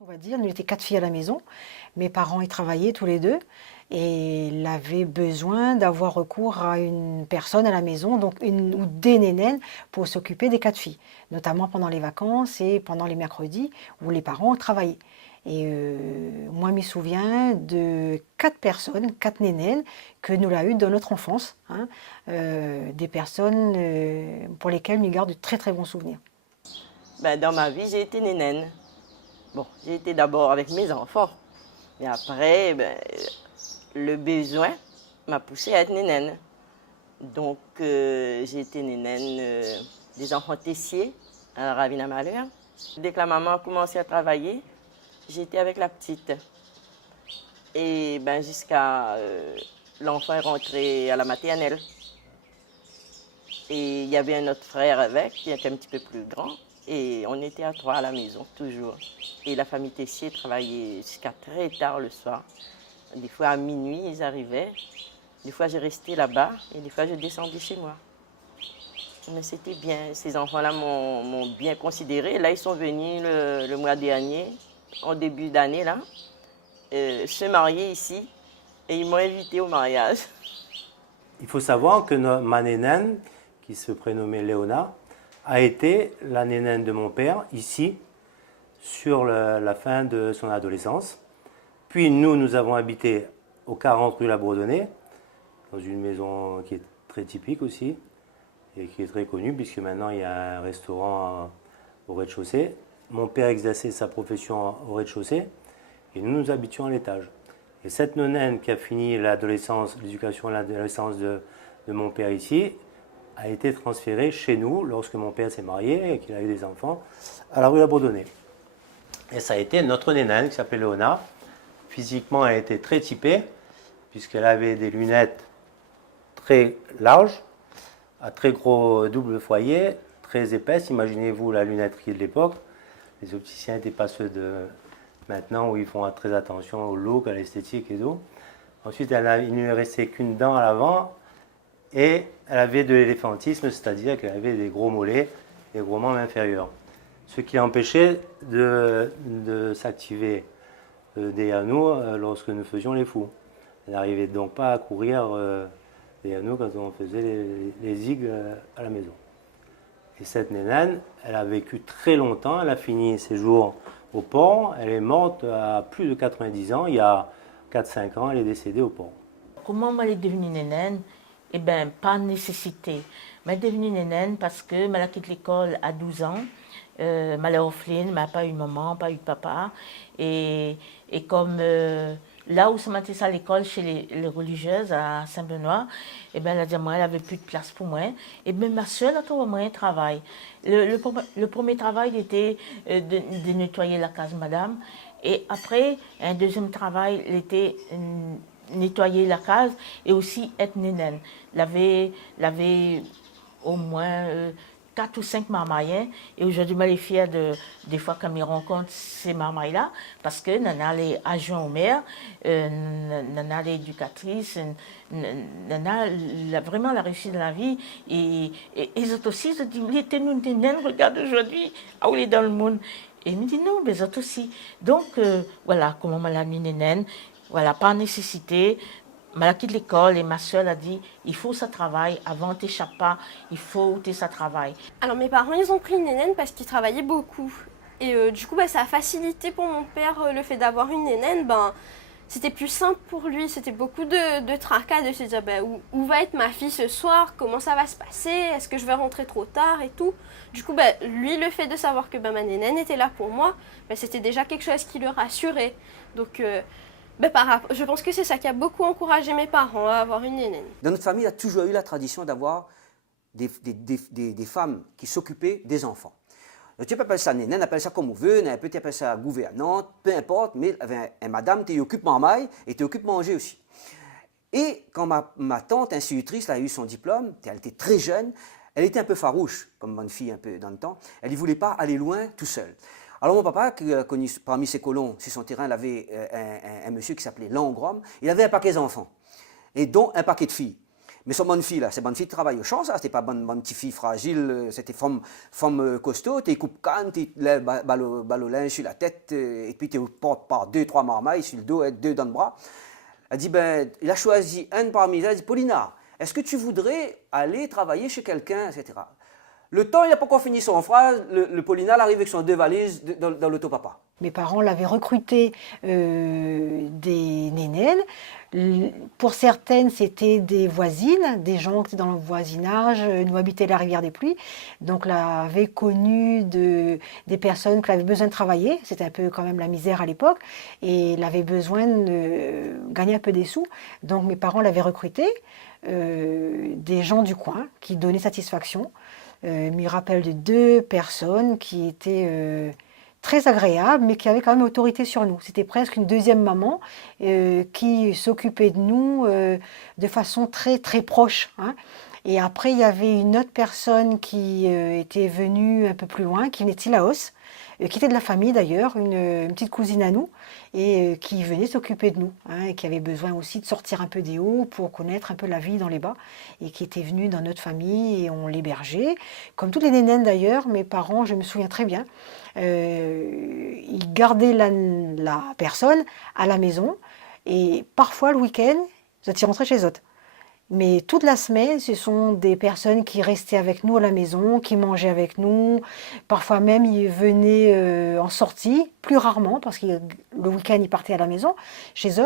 On va dire, nous étions 4 filles à la maison. Mes parents y travaillaient tous les deux et ils avaient besoin d'avoir recours à une personne à la maison, donc une ou des nénènes pour s'occuper des 4 filles, notamment pendant les vacances et pendant les mercredis où les parents travaillaient. Et moi, je me souviens de 4 personnes, 4 nénènes que nous l'avons eues dans notre enfance, hein, des personnes pour lesquelles je garde de très très bons souvenirs. Dans ma vie, j'ai été nénène. Bon, j'ai été d'abord avec mes enfants. Et après, le besoin m'a poussé à être nénène. Donc, j'ai été nénène des enfants tessiers à Ravina Malheur. Dès que la maman a commencé à travailler, j'étais avec la petite. Et jusqu'à l'enfant est rentré à la maternelle. Et il y avait un autre frère avec, qui était un petit peu plus grand. Et on était à 3 à la maison, toujours. Et la famille Tessier travaillait jusqu'à très tard le soir. Des fois à minuit, ils arrivaient. Des fois, je restais là-bas et des fois, je descendais chez moi. Mais c'était bien. Ces enfants-là m'ont bien considéré. Là, ils sont venus le mois dernier, en début d'année, là, se marier ici. Et ils m'ont invité au mariage. Il faut savoir que ma nénène, qui se prénommait Léona, a été la nénène de mon père, ici, sur la fin de son adolescence. Puis nous avons habité au 40 rue La Bourdonnais, dans une maison qui est très typique aussi, et qui est très connue, puisque maintenant il y a un restaurant au rez-de-chaussée. Mon père exerçait sa profession au rez-de-chaussée, et nous habitions à l'étage. Et cette nénène qui a fini l'adolescence, l'éducation et l'adolescence de mon père ici, a été transférée chez nous lorsque mon père s'est marié et qu'il a eu des enfants à la rue La Bourdonnais. Et ça a été notre nénène qui s'appelait Léona. Physiquement, elle était très typée, puisqu'elle avait des lunettes très larges, à très gros double foyer, très épaisses. Imaginez-vous la lunetterie de l'époque. Les opticiens n'étaient pas ceux de maintenant où ils font très attention au look, à l'esthétique et tout. Ensuite, il ne lui restait qu'une dent à l'avant et elle avait de l'éléphantisme, c'est-à-dire qu'elle avait des gros mollets et gros membres inférieurs. Ce qui empêchait de s'activer derrière nous lorsque nous faisions les fous. Elle n'arrivait donc pas à courir derrière nous quand on faisait les zigues à la maison. Et cette nénène, elle a vécu très longtemps, elle a fini ses jours au port, elle est morte à plus de 90 ans, il y a 4-5 ans, elle est décédée au port. Comment elle est devenue nénène? Eh bien, pas nécessité. Elle est devenue nénène parce que elle a quitté l'école à 12 ans. Elle est orpheline, elle n'a pas eu maman, pas eu papa. Et comme là où ça m'a été ça à l'école, chez les religieuses à Saint-Benoît, eh bien, elle a dit à moi, elle n'avait plus de place pour moi. Et bien, ma soeur a trouvé moi un travail. Le premier travail était de nettoyer la case madame. Et après, un deuxième travail était nettoyer la case et aussi être nénène. Laver au moins 4 ou 5 marmaillens. Et aujourd'hui, je suis fière des fois quand je rencontre ces marmailles-là, parce que Nana est adjoint au maire, Nana est éducatrice, Nana a vraiment la réussite de la vie. Et les autres aussi, ils disent, il était nous nénène, regarde aujourd'hui, où il est dans le monde. Et il me dit non, mais les autres aussi. Donc, voilà, comment m'a la nénène. Voilà, par nécessité, je quitte l'école et ma soeur a dit il faut ça travaille, avant tu n'échappes pas, il faut que ça travaille. Alors mes parents, ils ont pris une nénène parce qu'ils travaillaient beaucoup. Et du coup, ça a facilité pour mon père le fait d'avoir une nénène. C'était plus simple pour lui, c'était beaucoup de tracas, de se dire où va être ma fille ce soir, comment ça va se passer, est-ce que je vais rentrer trop tard et tout. Du coup, lui, le fait de savoir que ma nénène était là pour moi, c'était déjà quelque chose qui le rassurait. Donc, je pense que c'est ça qui a beaucoup encouragé mes parents à avoir une nénène. Dans notre famille, il y a toujours eu la tradition d'avoir des femmes qui s'occupaient des enfants. Tu peux appeler ça nénène, appelle ça comme on veut, un petit appelle ça gouvernante, peu importe, mais une madame qui occupe marmaille et qui occupe manger aussi. Et quand ma tante institutrice a eu son diplôme, elle était très jeune, elle était un peu farouche, comme bonne fille un peu dans le temps, elle ne voulait pas aller loin tout seul. Alors mon papa, qui a connu parmi ses colons, sur son terrain, il avait un monsieur qui s'appelait Langrom, il avait un paquet d'enfants, et dont un paquet de filles. Mais son bonne fille, là, c'est bonne fille de travail au champ, ça. C'était pas bonne petite fille fragile, c'était femme costaud, t'es coupe-canne, t'es balle au linge sur la tête, et puis t'es porte par 2-3 marmailles sur le dos et 2 dans le bras. Elle dit, ben, il a choisi un parmi elles, elle dit, Paulina, est-ce que tu voudrais aller travailler chez quelqu'un, etc. Le temps, il n'a pas encore fini son phrase, le Paulina arrive avec son 2 valises dans l'auto-papa. Mes parents l'avaient recruté des nénènes. Pour certaines, c'était des voisines, des gens qui étaient dans le voisinage, nous habitaient la rivière des Pluies. Donc, l'avait connu des personnes qui avaient besoin de travailler. C'était un peu quand même la misère à l'époque. Et il avait besoin de gagner un peu des sous. Donc, mes parents l'avaient recruté. Des gens du coin qui donnaient satisfaction. Je me rappelle de 2 personnes qui étaient très agréables, mais qui avaient quand même autorité sur nous. C'était presque une deuxième maman qui s'occupait de nous de façon très, très proche. Hein. Et après, il y avait une autre personne qui était venue un peu plus loin, qui venait de Tilaos, qui était de la famille d'ailleurs, une petite cousine à nous, et qui venait s'occuper de nous, hein, et qui avait besoin aussi de sortir un peu des hauts pour connaître un peu la vie dans les bas, et qui était venue dans notre famille, et on l'hébergeait. Comme toutes les nénènes d'ailleurs, mes parents, je me souviens très bien, ils gardaient la personne à la maison, et parfois le week-end, ils étaient rentrés chez eux. Mais toute la semaine, ce sont des personnes qui restaient avec nous à la maison, qui mangeaient avec nous. Parfois même, ils venaient en sortie, plus rarement, parce que le week-end, ils partaient à la maison, chez eux.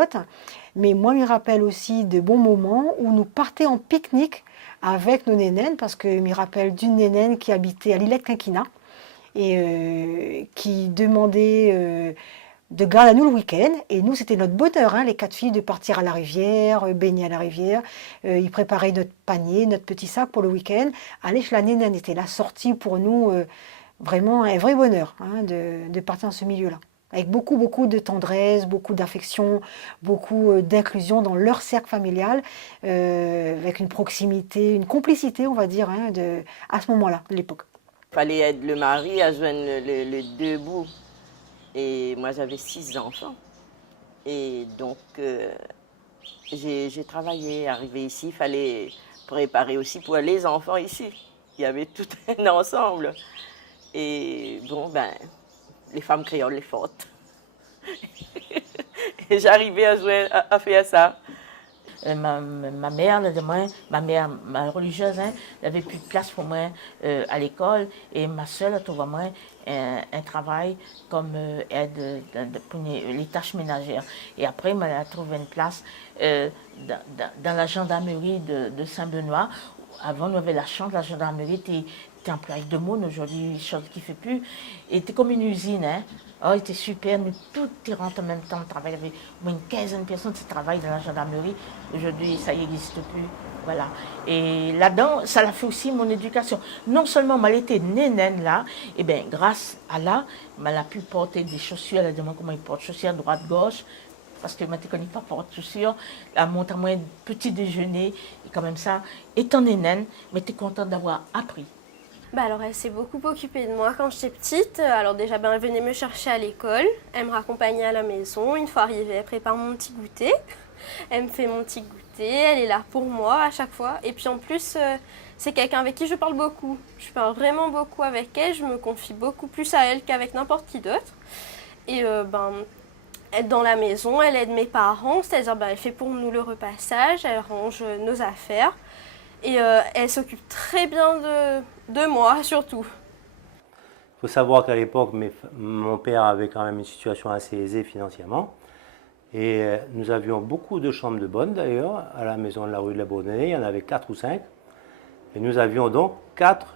Mais moi, je me rappelle aussi de bons moments où nous partions en pique-nique avec nos nénènes, parce que je me rappelle d'une nénène qui habitait à l'île Quinquina et qui demandait de garde à nous le week-end. Et nous, c'était notre bonheur, hein, les 4 filles, de partir à la rivière, baigner à la rivière. Ils préparaient notre panier, notre petit sac pour le week-end. Aller chez la nénène était la sortie pour nous, vraiment un vrai bonheur, hein, de partir dans ce milieu-là. Avec beaucoup, beaucoup de tendresse, beaucoup d'affection, beaucoup d'inclusion dans leur cercle familial, avec une proximité, une complicité, on va dire, hein, à ce moment-là, de l'époque. Il fallait aider le mari à joindre les 2 bouts. Et moi, j'avais 6 enfants. Et donc, j'ai travaillé, arrivé ici, il fallait préparer aussi pour les enfants ici. Il y avait tout un ensemble. Et bon, ben, les femmes créoles, les fortes. Et j'arrivais à faire ça. Ma mère, ma mère religieuse, hein, n'avait plus de place pour moi à l'école et ma soeur a trouvé moi un travail comme aide pour les tâches ménagères. Et après, elle a trouvé une place dans la gendarmerie de Saint-Benoît. Avant, nous avions la chance, la gendarmerie était employée de monde, aujourd'hui, chose qui ne fait plus. Et c'était comme une usine, hein. Oh, c'était super, nous tous rentrent en même temps, on travaille avec au moins une quinzaine de personnes qui travaillent dans la gendarmerie. Aujourd'hui, ça n'existe plus. Voilà. Et là-dedans, ça l'a fait aussi mon éducation. Non seulement elle était nénène là, et bien grâce à là, elle a pu porter des chaussures, elle a demandé comment il porte chaussures droite-gauche, parce que je ne connais pas porte chaussures. Elle monte à moi un petit déjeuner, et quand même ça, étant nénène, mais t'es contente d'avoir appris. Bah alors elle s'est beaucoup occupée de moi quand j'étais petite. Alors déjà elle venait me chercher à l'école, elle me raccompagnait à la maison. Une fois arrivée, elle prépare mon petit goûter. Elle me fait mon petit goûter, elle est là pour moi à chaque fois. Et puis en plus, c'est quelqu'un avec qui je parle beaucoup. Je parle vraiment beaucoup avec elle, je me confie beaucoup plus à elle qu'avec n'importe qui d'autre. Et dans la maison, elle aide mes parents, c'est-à-dire elle fait pour nous le repassage, elle range nos affaires. Et elle s'occupe très bien de moi, surtout. Il faut savoir qu'à l'époque, mon père avait quand même une situation assez aisée financièrement. Et nous avions beaucoup de chambres de bonne d'ailleurs, à la maison de la rue de la Bourdonnais. Il y en avait 4 ou 5. Et nous avions donc 4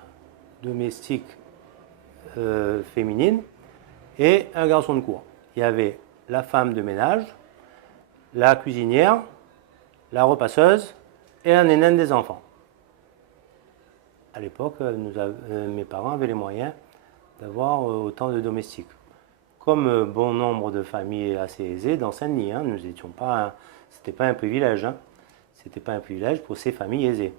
domestiques féminines et un garçon de cour. Il y avait la femme de ménage, la cuisinière, la repasseuse et la nénène des enfants. À l'époque, mes parents avaient les moyens d'avoir autant de domestiques. Comme bon nombre de familles assez aisées dans Saint-Denis, hein, nous étions pas, c'était pas un privilège, hein, c'était pas un privilège pour ces familles aisées.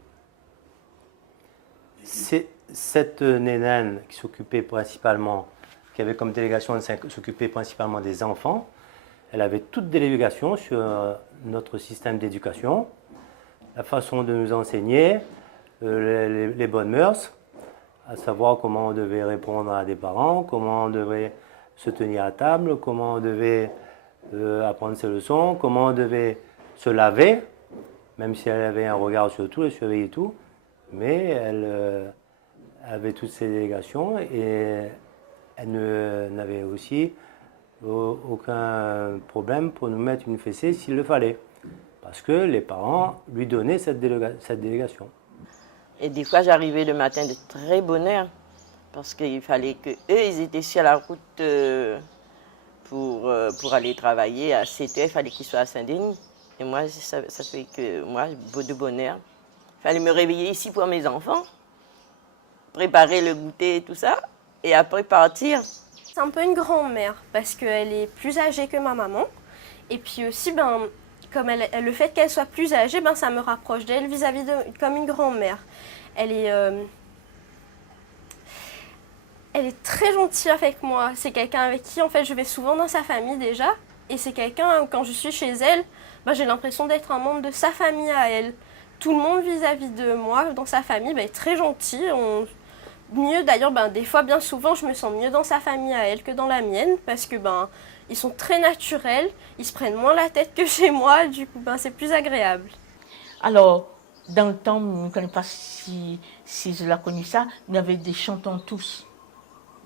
Cette nénène qui s'occupait principalement, qui avait comme délégation de s'occuper principalement des enfants, elle avait toute délégation sur notre système d'éducation. la façon de nous enseigner, les bonnes mœurs, à savoir comment on devait répondre à des parents, comment on devait se tenir à table, comment on devait apprendre ses leçons, comment on devait se laver, même si elle avait un regard sur tout, elle surveillait tout, mais elle avait toutes ses délégations et elle n'avait aussi aucun problème pour nous mettre une fessée s'il le fallait, parce que les parents lui donnaient cette délégation. Et des fois, j'arrivais le matin de très bonne heure, parce qu'il fallait que eux, ils étaient sur la route pour aller travailler à 7 heures, il fallait qu'ils soient à Saint-Denis. Et moi, ça fait que moi, de bonne heure, il fallait me réveiller ici pour mes enfants, préparer le goûter et tout ça, et après partir. C'est un peu une grand-mère parce qu'elle est plus âgée que ma maman. Et puis aussi, comme le fait qu'elle soit plus âgée, ça me rapproche d'elle vis-à-vis comme une grand-mère. Elle est très gentille avec moi. C'est quelqu'un avec qui en fait je vais souvent dans sa famille déjà. Et c'est quelqu'un où quand je suis chez elle, j'ai l'impression d'être un membre de sa famille à elle. Tout le monde vis-à-vis de moi dans sa famille est très gentil. Mieux d'ailleurs, des fois, bien souvent, je me sens mieux dans sa famille à elle que dans la mienne parce que ils sont très naturels, ils se prennent moins la tête que chez moi, du coup, c'est plus agréable. Alors, dans le temps, je ne connais pas si je l'ai connu ça, il y avait des chantons tous,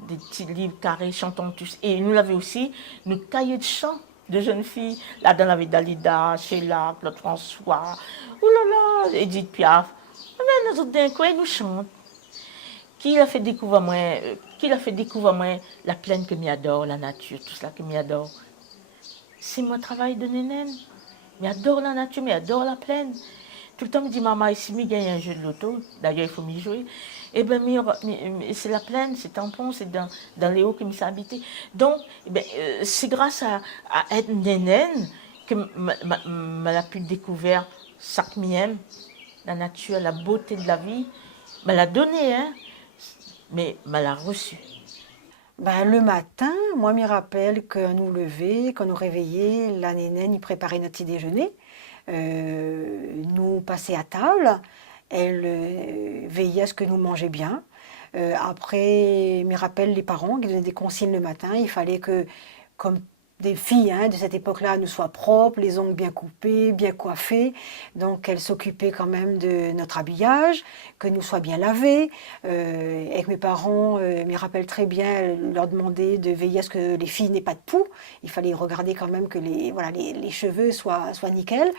des petits livres carrés chantons tous. Et nous avions aussi nos cahiers de chant de jeunes filles. Là-dedans, on avait Dalida, Sheila, Claude François, Edith Piaf. Mais nous autres, d'un coin, nous chantons. Qui l'a fait découvrir moi la plaine que m'adore, la nature, tout cela que m'adore. C'est mon travail de nénène. M'adore la nature, m'adore la plaine. Tout le temps, me dit maman, ici, je gagne un jeu de loto. D'ailleurs, il faut m'y jouer. Eh bien, c'est la plaine, c'est Tampon, c'est dans les hauts que m'y habité. Donc, c'est grâce à être nénène que m'a pu découvrir ça que m'aime, la nature, la beauté de la vie. M'a l'a donné, hein. Mais m'a l'a reçu. Le matin, moi, je me rappelle qu'on nous levait, qu'on nous réveillait, la nénène, il préparait notre petit déjeuner, nous passait à table, elle veillait à ce que nous mangions bien. Après, je me rappelle les parents qui donnaient des consignes le matin, il fallait que, comme des filles de cette époque-là nous soient propres, les ongles bien coupés, bien coiffés. Donc elle s'occupait quand même de notre habillage, que nous soient bien lavés. Avec mes parents, je me rappelle très bien, leur demander de veiller à ce que les filles n'aient pas de poux. Il fallait regarder quand même que les cheveux soient nickel.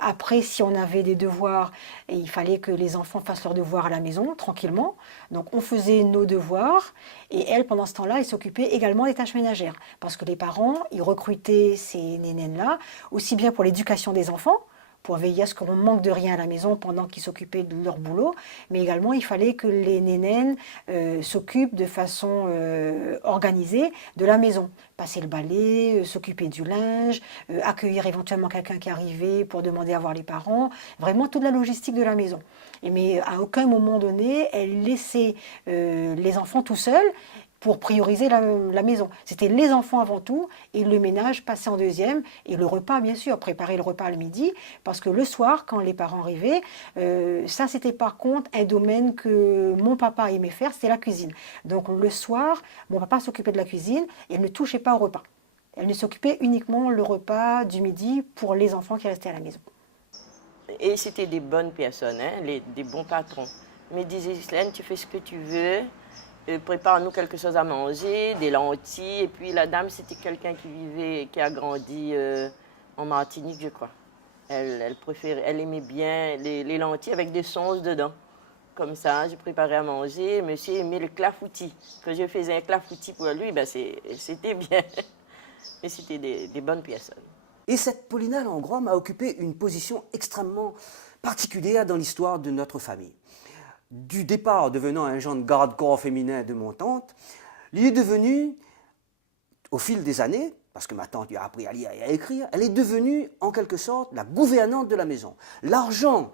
Après, si on avait des devoirs, il fallait que les enfants fassent leurs devoirs à la maison, tranquillement. Donc, on faisait nos devoirs. Et elle, pendant ce temps-là, elle s'occupait également des tâches ménagères. Parce que les parents, ils recrutaient ces nénènes-là, aussi bien pour l'éducation des enfants, pour veiller à ce qu'on manque de rien à la maison pendant qu'ils s'occupaient de leur boulot, mais également il fallait que les nénènes s'occupent de façon organisée de la maison. Passer le balai, s'occuper du linge, accueillir éventuellement quelqu'un qui arrivait pour demander à voir les parents, vraiment toute la logistique de la maison. Mais à aucun moment donné, elle laissait les enfants tout seuls pour prioriser la maison. C'était les enfants avant tout, et le ménage passait en deuxième, et le repas, bien sûr, préparer le repas le midi, parce que le soir, quand les parents arrivaient, ça c'était par contre un domaine que mon papa aimait faire, c'était la cuisine. Donc le soir, mon papa s'occupait de la cuisine, et elle ne touchait pas au repas. Elle ne s'occupait uniquement le repas du midi pour les enfants qui restaient à la maison. Et c'était des bonnes personnes, des bons patrons. Ils me disaient, Islaine, tu fais ce que tu veux, prépare-nous quelque chose à manger, des lentilles. Et puis la dame, c'était quelqu'un qui a grandi en Martinique, je crois. Elle aimait bien les lentilles avec des sauces dedans. Comme ça, je préparais à manger. Monsieur aimait le clafoutis. Quand je faisais un clafoutis pour lui, c'était bien. Et c'était des bonnes personnes. Et cette Paulina Langrois a occupé une position extrêmement particulière dans l'histoire de notre famille. Du départ devenant un genre de garde-corps féminin de mon tante, il est devenu, au fil des années, parce que ma tante lui a appris à lire et à écrire, elle est devenue en quelque sorte la gouvernante de la maison. L'argent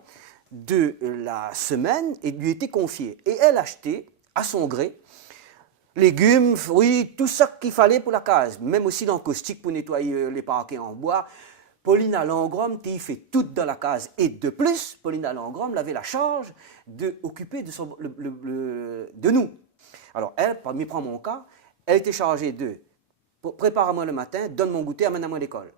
de la semaine lui était confié et elle achetait à son gré légumes, fruits, tout ça qu'il fallait pour la case, même aussi l'encaustique pour nettoyer les parquets en bois, Paulina Langrum t'y fait toute dans la case. Et de plus, Paulina Langrum avait la charge d'occuper de nous. Alors elle, parmi prend mon cas, elle était chargée de prépare-moi le matin, donne mon goûter, amène-moi à l'école.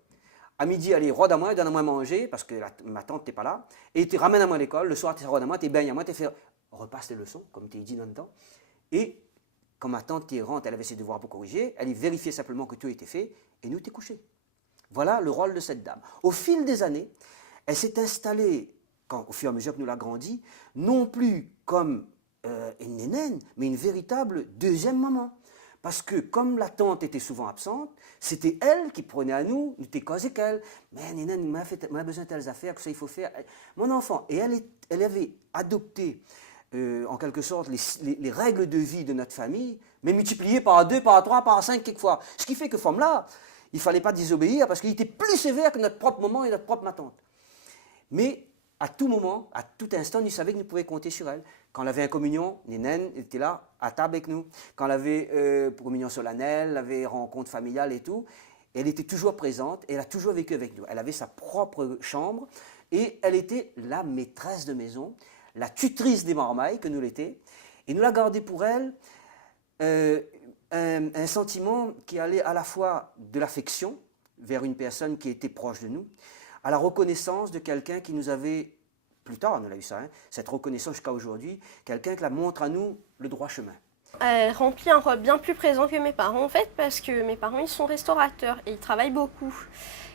À midi, allez, rôde à moi, donne à moi à manger, parce que ma tante n'était pas là. Et tu ramènes à moi à l'école, le soir, tu rôdes à moi, tu baignes à moi, tu fais repasse les leçons, comme tu dit dans le temps. Et quand ma tante rentre, elle avait ses devoirs pour corriger, elle y vérifiait simplement que tout était fait, et nous, t'es couché. Voilà le rôle de cette dame. Au fil des années, elle s'est installée, au fur et à mesure que nous l'a grandi, non plus comme une nénène, mais une véritable deuxième maman. Parce que comme la tante était souvent absente, c'était elle qui prenait à nous, nous t'es causé qu'elle. Mais nénène, m'a besoin de telles affaires, que ça il faut faire. Mon enfant, et elle avait adopté en quelque sorte les règles de vie de notre famille, mais multipliées par 2, par 3, par 5 quelquefois. Ce qui fait que femme-là, il ne fallait pas désobéir parce qu'il était plus sévère que notre propre maman et notre propre ma tante. Mais à tout moment, à tout instant, nous savions que nous pouvions compter sur elle. Quand elle avait une communion, Nénène était là, à table avec nous. Quand elle avait communion solennelle, elle avait rencontre familiale et tout, elle était toujours présente et elle a toujours vécu avec nous. Elle avait sa propre chambre et elle était la maîtresse de maison, la tutrice des marmailles que nous l'étions. Et nous la gardé pour elle un sentiment qui allait à la fois de l'affection vers une personne qui était proche de nous, à la reconnaissance de quelqu'un qui nous avait, plus tard on a eu ça, cette reconnaissance jusqu'à aujourd'hui, quelqu'un qui la montre à nous le droit chemin. Elle remplit un rôle bien plus présent que mes parents en fait, parce que mes parents ils sont restaurateurs et ils travaillent beaucoup.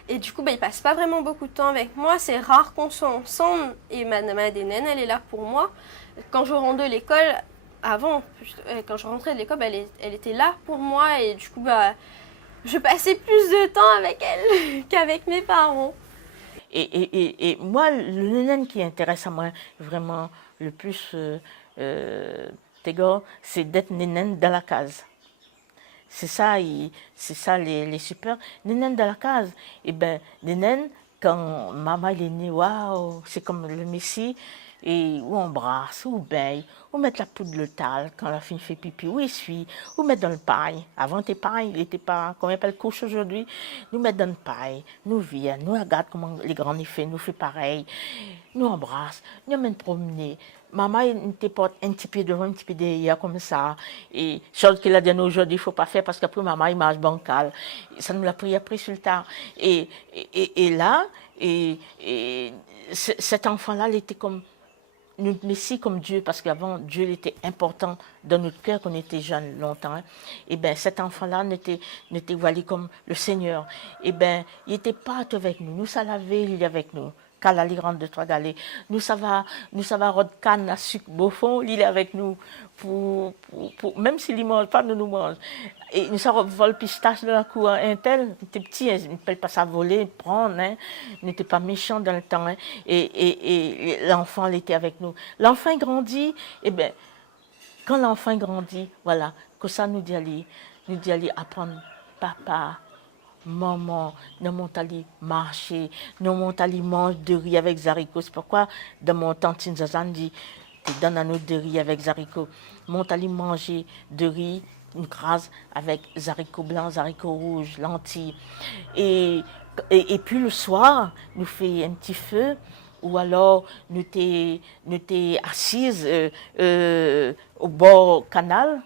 Et du coup ils passent pas vraiment beaucoup de temps avec moi, c'est rare qu'on soit ensemble et ma Nénène elle est là pour moi. Quand je rentre de l'école, quand je rentrais de l'école, elle était là pour moi et du coup je passais plus de temps avec elle qu'avec mes parents. Et moi, le nénène qui intéresse à moi vraiment le plus, c'est d'être nénène dans la case. C'est ça les super. Nénène dans la case. Et bien, nénène, quand maman est née, waouh, c'est comme le Messie. Et ou embrasse, ou baille, ou mettre la poudre le tal quand la fille fait pipi, ou essuie, ou mettre dans le paille. Avant, tes pailles, il n'était pas, comme on appelle couche aujourd'hui, nous mettre dans le paille, nous viens, nous regarde comment les grands y font, nous fait pareil, nous embrasse, nous amène promener. Maman n'était pas un petit peu devant, un petit peu derrière, comme ça. Et chose qu'il a dit aujourd'hui, il ne faut pas faire parce qu'après maman, il marche bancal. Ça nous l'a pris après sur le tard. Et là, cet enfant-là, il était comme notre Messie comme Dieu, parce qu'avant, Dieu il était important dans notre cœur quand on était jeune longtemps. Et bien, cet enfant-là n'était voilé comme le Seigneur. Et bien, il n'était pas avec nous. Nous, ça l'avait, il est avec nous. Quand la rentre de trois galets, nous ça va rod canne à sucre beau fond, il est avec nous pour même s'il ne mange pas, nous mange. Et nous ça vole pistache de la cour, un tel, il était petit, il ne peut pas ça voler, prendre, il n'était pas méchant dans le temps, et l'enfant il était avec nous. L'enfant grandit, et bien quand l'enfant grandit, voilà, que ça nous dit aller apprendre papa. Maman, nous montons aller marcher, nous montons aller manger de riz avec des haricots. C'est pourquoi, dans mon tantine Zazan dit, tu donnes à nous de riz avec des haricots. Montons aller manger de riz, une crase avec des haricots blancs, des haricots rouges, lentilles. Et puis le soir, nous faisons un petit feu, ou alors nous t'es assises au bord canal,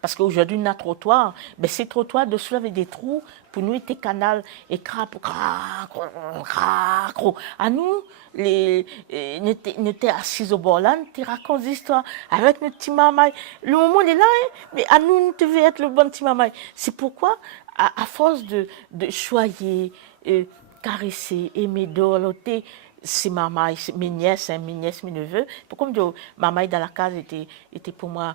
parce qu'aujourd'hui, on a trottoir. Ben, ces trottoirs dessous avec des trous, pour nous, c'était canal. Et cracro. À nous, nous étions assis au bord là, nous te racontent des histoires avec notre petit mamaï. Le moment est là, mais à nous, nous devons être le bon petit mamaï. C'est pourquoi, à force de choyer, caresser, aimer, dorloter, c'est mamaï, mes nièces, mes neveux. Pourquoi me dire, mamaï dans la case était pour moi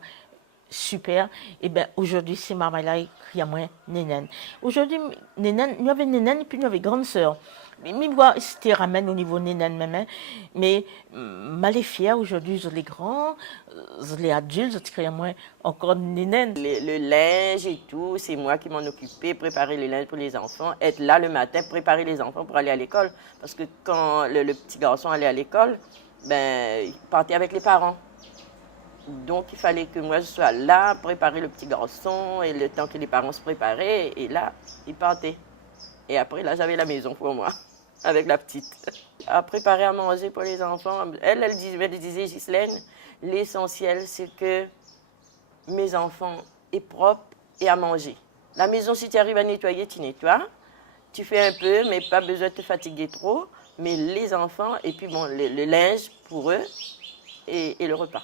super. Et bien aujourd'hui, c'est maman là qui a moins Nénène. Aujourd'hui, Nénène, nous avons Nénène et puis nous avons grande sœur. Mais moi, c'était ramène au niveau Nénène même. Mais mal est fière aujourd'hui, je les grands, je les adultes, je crée moins encore Nénène. Le linge et tout, c'est moi qui m'en occupais, préparer le linge pour les enfants, être là le matin, préparer les enfants pour aller à l'école. Parce que quand le petit garçon allait à l'école, ben, il partait avec les parents. Donc, il fallait que moi, je sois là, préparer le petit garçon, et le temps que les parents se préparaient, et là, ils partaient. Et après, là, j'avais la maison pour moi. avec la petite. À préparer à manger pour les enfants, elle disait, Ghislaine, l'essentiel c'est que mes enfants aient propre et à manger. La maison, si tu arrives à nettoyer, tu nettoies. Tu fais un peu, mais pas besoin de te fatiguer trop. Mais les enfants, et puis bon, le linge pour eux et le repas.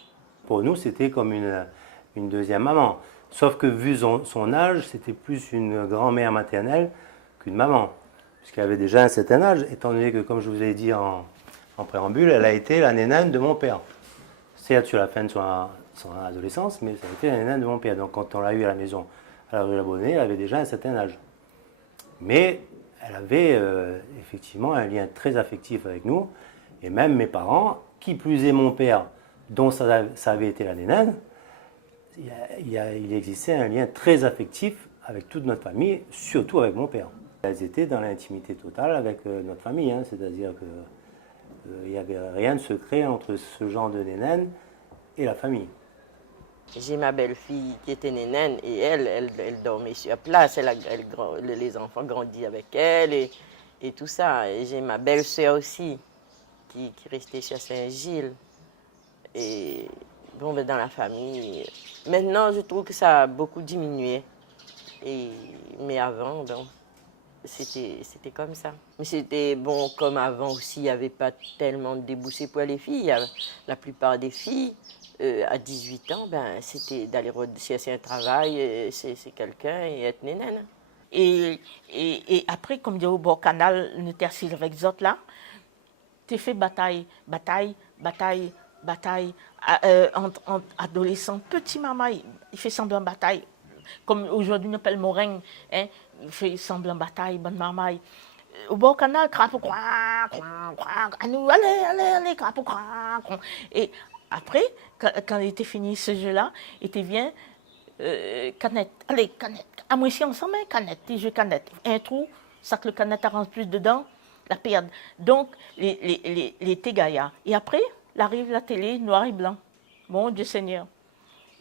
Pour nous, c'était comme une deuxième maman. Sauf que vu son âge, c'était plus une grand-mère maternelle qu'une maman. Puisqu'elle avait déjà un certain âge, étant donné que, comme je vous ai dit en préambule, elle a été la nénane de mon père. Certes, sur la fin de son adolescence, mais ça a été la nénane de mon père. Donc quand on l'a eu à la maison à la rue La Bonnée, elle avait déjà un certain âge. Mais elle avait effectivement un lien très affectif avec nous. Et même mes parents, qui plus est mon père, dont ça avait été la nénane, il existait un lien très affectif avec toute notre famille, surtout avec mon père. Elles étaient dans l'intimité totale avec notre famille, hein, c'est-à-dire qu'il n'y avait rien de secret entre ce genre de nénane et la famille. J'ai ma belle-fille qui était nénane et elle dormait sur place. Les enfants grandissent avec elle et tout ça. Et j'ai ma belle-sœur aussi qui restait sur Saint-Gilles. Et bon, ben, dans la famille, maintenant je trouve que ça a beaucoup diminué. Mais avant, bon, c'était comme ça. Mais c'était bon comme avant aussi, il n'y avait pas tellement de débouchés pour les filles. La plupart des filles, à 18 ans, ben, c'était d'aller chercher un travail, c'est quelqu'un et être nénane. Et après, comme dit au bord canal, nous tercile avec les autres là, tu fait bataille entre adolescents. Petit maman, il fait semblant bataille. Comme aujourd'hui, on appelle Morin, hein, il fait semblant bataille, bonne maman. Au bord canal, crapaud, allez, crapaud, et après, quand il était fini ce jeu-là, il était bien, canette, allez, canette. À moi ici, ensemble, canette, tu joues canette. Un trou, ça que le canette rentre plus dedans, la perde. Donc, les Tegaya. Et après, arrive la télé, noir et blanc. Mon Dieu Seigneur.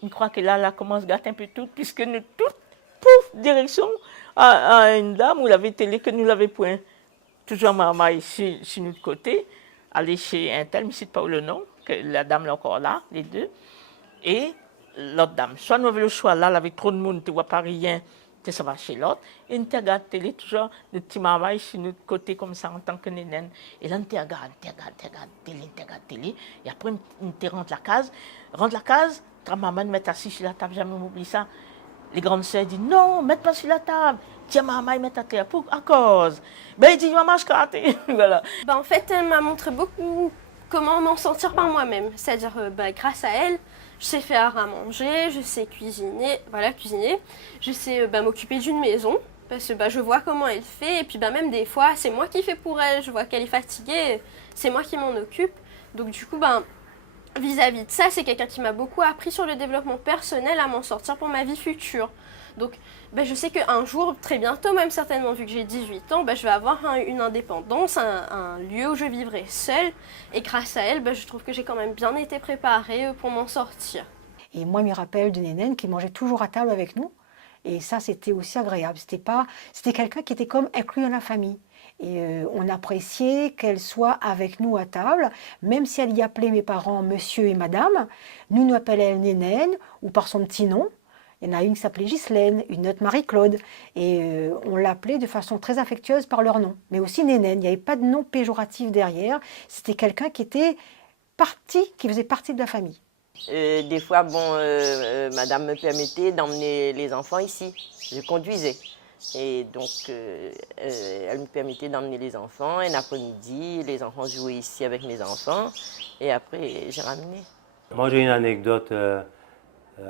Je crois que là commence à gâter un peu tout, puisque nous, tout, pouf, direction à une dame où l'avait télé que nous l'avait point. Toujours maman ici, sur notre côté, aller chez un tel, je ne sais pas le nom, que la dame est encore là, les deux, et l'autre dame. Soit nous avons le choix là, avec trop de monde, tu ne vois pas rien, ça va chez l'autre. Et nous regardons télé, toujours notre petit maman sur notre côté, comme ça, en tant que nénène. Et là, nous regardons télé. Et après, nous rentrons la case, quand maman nous met assis sur la table, jamais m'oublie ça. Les grandes sœurs disent non, mets pas sur la table. Tiens, maman, met à terre. À cause. Ben, il dit, maman, je carte. Voilà. Ben, en fait, elle m'a montré beaucoup comment m'en sortir par moi-même. C'est-à-dire, grâce à elle, je sais faire à manger, je sais cuisiner. Je sais m'occuper d'une maison. Parce que je vois comment elle fait. Et puis, même des fois, c'est moi qui fais pour elle. Je vois qu'elle est fatiguée. C'est moi qui m'en occupe. Donc, du coup, vis-à-vis de ça, c'est quelqu'un qui m'a beaucoup appris sur le développement personnel à m'en sortir pour ma vie future. Donc, je sais qu'un jour, très bientôt, même certainement, vu que j'ai 18 ans, je vais avoir une indépendance, un lieu où je vivrai seule. Et grâce à elle, je trouve que j'ai quand même bien été préparée pour m'en sortir. Et moi, je me rappelle d'une nénène qui mangeait toujours à table avec nous. Et ça, c'était aussi agréable. C'était quelqu'un qui était comme inclus dans la famille. Et on appréciait qu'elle soit avec nous à table, même si elle y appelait mes parents monsieur et madame. Nous appelions elle nénène ou par son petit nom. Il y en a une qui s'appelait Ghislaine, une autre Marie-Claude. Et on l'appelait de façon très affectueuse par leur nom. Mais aussi nénène, il n'y avait pas de nom péjoratif derrière. C'était quelqu'un qui faisait partie de la famille. Des fois, madame me permettait d'emmener les enfants ici. Je conduisais. Et donc, elle me permettait d'emmener les enfants. Un après-midi, les enfants jouaient ici avec mes enfants. Et après, j'ai ramené. Moi, j'ai une anecdote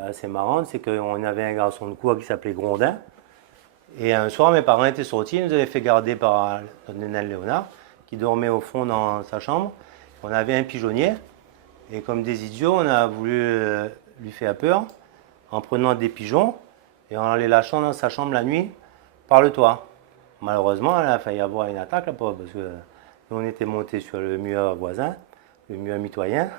assez marrante. C'est qu'on avait un garçon de cour qui s'appelait Grondin. Et un soir, mes parents étaient sortis. Ils nous avaient fait garder par notre nénène Léonard, qui dormait au fond dans sa chambre. On avait un pigeonnier. Et comme des idiots, on a voulu lui faire peur en prenant des pigeons et en les lâchant dans sa chambre la nuit par le toit. Malheureusement, elle a failli avoir une attaque, la pauvre, parce que nous, on était montés sur le mur voisin, le mur mitoyen, et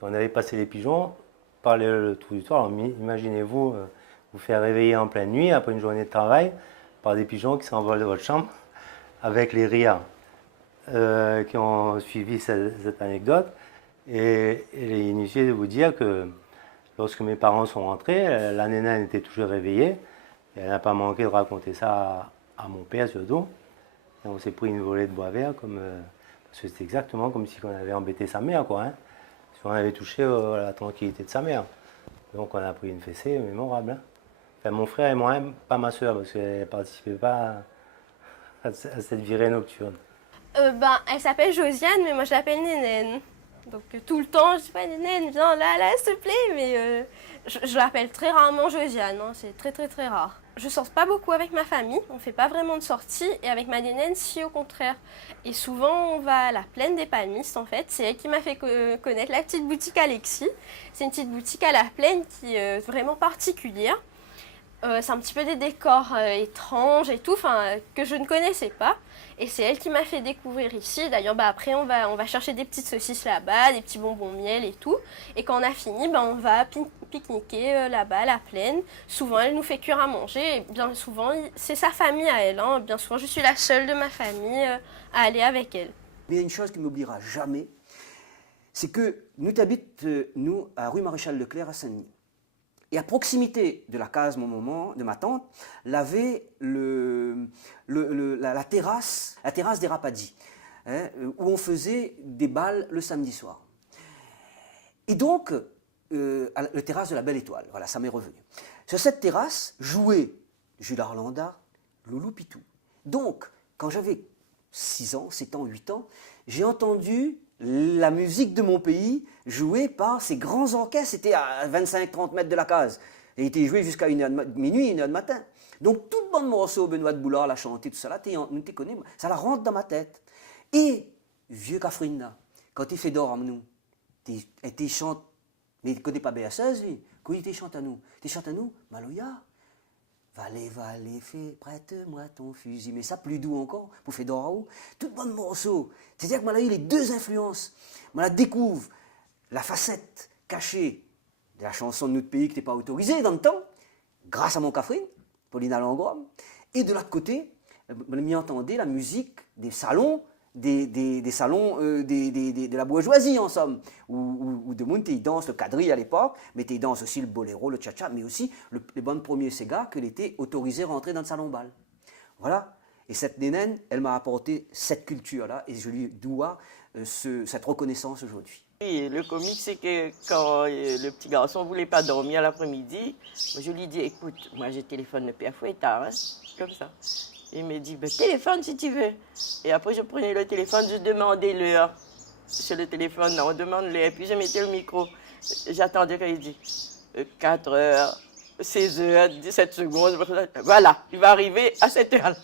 on avait passé les pigeons par le trou du toit. Alors, imaginez-vous vous faire réveiller en pleine nuit après une journée de travail par des pigeons qui s'envolent de votre chambre avec les rires qui ont suivi cette anecdote. Et il est inutile de vous dire que lorsque mes parents sont rentrés, la nénenne était toujours réveillée. Et elle n'a pas manqué de raconter ça à mon père surtout. Et on s'est pris une volée de bois vert, parce que c'était exactement comme si on avait embêté sa mère, quoi. Hein. Si on avait touché à la tranquillité de sa mère. Donc on a pris une fessée mémorable. Hein. Enfin, mon frère et moi, pas ma soeur, parce qu'elle ne participait pas à cette virée nocturne. Elle s'appelle Josiane, mais moi je l'appelle Nénène. Donc tout le temps, je dis pas Nénène, viens là, s'il te plaît, mais je l'appelle très rarement Josiane, hein, c'est très très très rare. Je sors pas beaucoup avec ma famille, on fait pas vraiment de sorties, et avec ma Nénène, si au contraire. Et souvent on va à la plaine des Palmistes en fait, c'est elle qui m'a fait connaître la petite boutique Alexis. C'est une petite boutique à la plaine qui est vraiment particulière. C'est un petit peu des décors étranges et tout, que je ne connaissais pas. Et c'est elle qui m'a fait découvrir ici. D'ailleurs, après, on va chercher des petites saucisses là-bas, des petits bonbons miel et tout. Et quand on a fini, on va pique-niquer là-bas, à la plaine. Souvent, elle nous fait cuire à manger. Et bien souvent, c'est sa famille à elle. Hein. Bien souvent, je suis la seule de ma famille à aller avec elle. Mais il y a une chose qui ne m'oubliera jamais, c'est que nous habitons, nous, à rue Maréchal Leclerc à Saint-Denis. Et à proximité de la case de ma tante, l'avait la terrasse des Rapadis, hein, où on faisait des bals le samedi soir. Et donc, la terrasse de la Belle Étoile, voilà, ça m'est revenu. Sur cette terrasse jouait Jules Arlanda, Loulou Pitou. Donc, quand j'avais 6 ans, 7 ans, 8 ans, j'ai entendu la musique de mon pays jouée par ces grands orchestres. C'était à 25-30 mètres de la case. Et il était joué jusqu'à minuit, 1h du matin. Donc tout le bon morceau, Benoît de Boulard l'a chanté, tout ça là, nous te connais, ça la rentre dans ma tête. Et vieux Kafrina, quand il fait d'or à nous, il chante, mais il ne connaît pas BA16 lui, quand il chante à nous, Maloya. Valet, prête-moi ton fusil. Mais ça, plus doux encore, pour faire d'or tout bon morceau. C'est-à-dire que moi, là, il y a les deux influences. Moi, là, découvre la facette cachée de la chanson de notre pays qui n'était pas autorisée dans le temps, grâce à mon Catherine, Paulina Langrom. Et de l'autre côté, je m'y entendais la musique des salons, des salons de la bourgeoisie, en somme, où de monde ils dansent le quadrille à l'époque, mais ils dansent aussi le boléro, le cha-cha, mais aussi les bons premiers Sega qu'il était autorisé à rentrer dans le salon bal. Voilà. Et cette nénène, elle m'a apporté cette culture-là, et je lui dois cette reconnaissance aujourd'hui. Et le comique, c'est que quand le petit garçon ne voulait pas dormir l'après-midi, je lui dis, écoute, moi je téléphone le père Fouettard, hein, comme ça. Il me dit, téléphone si tu veux. Et après, je prenais le téléphone, je demandais l'heure. Sur le téléphone, on demande l'heure. Et puis, je mettais le micro. J'attendais qu'il dise 4 heures, 16 heures, 17 secondes. Voilà, il va arriver à 7 heures.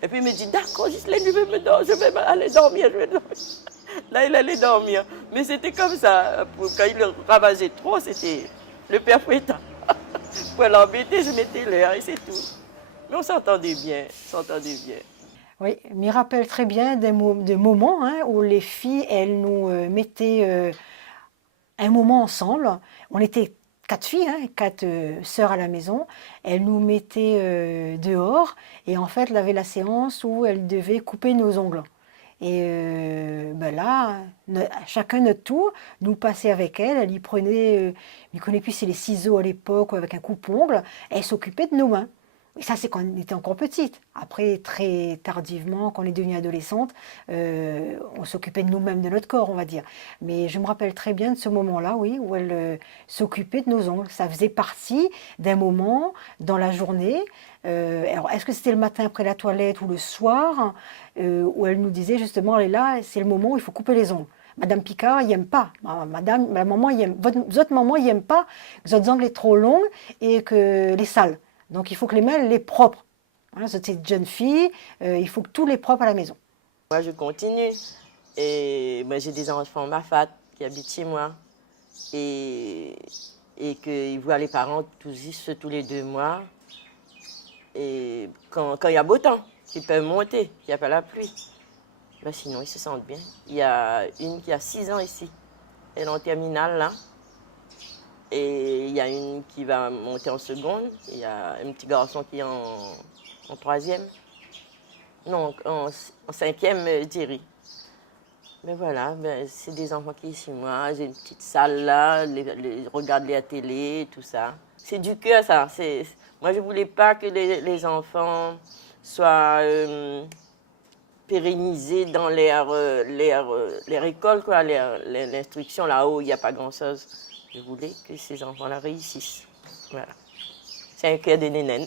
Et puis, il me dit, d'accord, Ghislaine, je vais aller dormir, Là, il allait dormir. Mais c'était comme ça. Quand il le ravageait trop, c'était le père Fouettard. Pour l'embêter, je mettais l'heure et c'est tout. Mais on s'entendait bien, Oui, je me rappelle très bien des moments où les filles, elles nous mettaient un moment ensemble. On était 4 filles, 4 sœurs à la maison. Elles nous mettaient dehors et en fait, elles avaient la séance où elles devaient couper nos ongles. Et là, chacun notre tour, nous passait avec elle. Elle y prenait, je ne connais plus si c'est les ciseaux à l'époque ou avec un coupe-ongle. Elle s'occupait de nos mains. Et ça, c'est quand on était encore petite. Après, très tardivement, quand on est devenue adolescente, on s'occupait de nous-mêmes, de notre corps, on va dire. Mais je me rappelle très bien de ce moment-là, oui, où elle s'occupait de nos ongles. Ça faisait partie d'un moment dans la journée. Alors, est-ce que c'était le matin après la toilette ou le soir, où elle nous disait justement, allez là, c'est le moment où il faut couper les ongles. Madame Picard, il n'aime pas. Votre maman, il n'aime pas que votre ongles est trop longs et que les sales. Donc, il faut que les mains, les propres. Hein, c'est une jeune fille, il faut que tout les propre à la maison. Moi, je continue. Et moi, j'ai des enfants, ma fat, qui habitent chez moi. Et qu'ils voient les parents tous les 2 mois. Et quand il y a beau temps, qu'ils peuvent monter, qu'il n'y a pas la pluie. Sinon, ils se sentent bien. Il y a une qui a 6 ans ici. Elle est en terminale, là. Et il y a une qui va monter en seconde. Il y a un petit garçon qui est en 3e. Non, en cinquième, Thierry. Mais voilà, ben, c'est des enfants qui sont chez moi. J'ai une petite salle là, regarde la télé, tout ça. C'est du cœur, ça. Moi, je ne voulais pas que les enfants soient pérennisés dans leur école, quoi, l'instruction là-haut, il n'y a pas grand-chose. Je voulais que ces enfants-là réussissent. Voilà. C'est un cœur de nénène.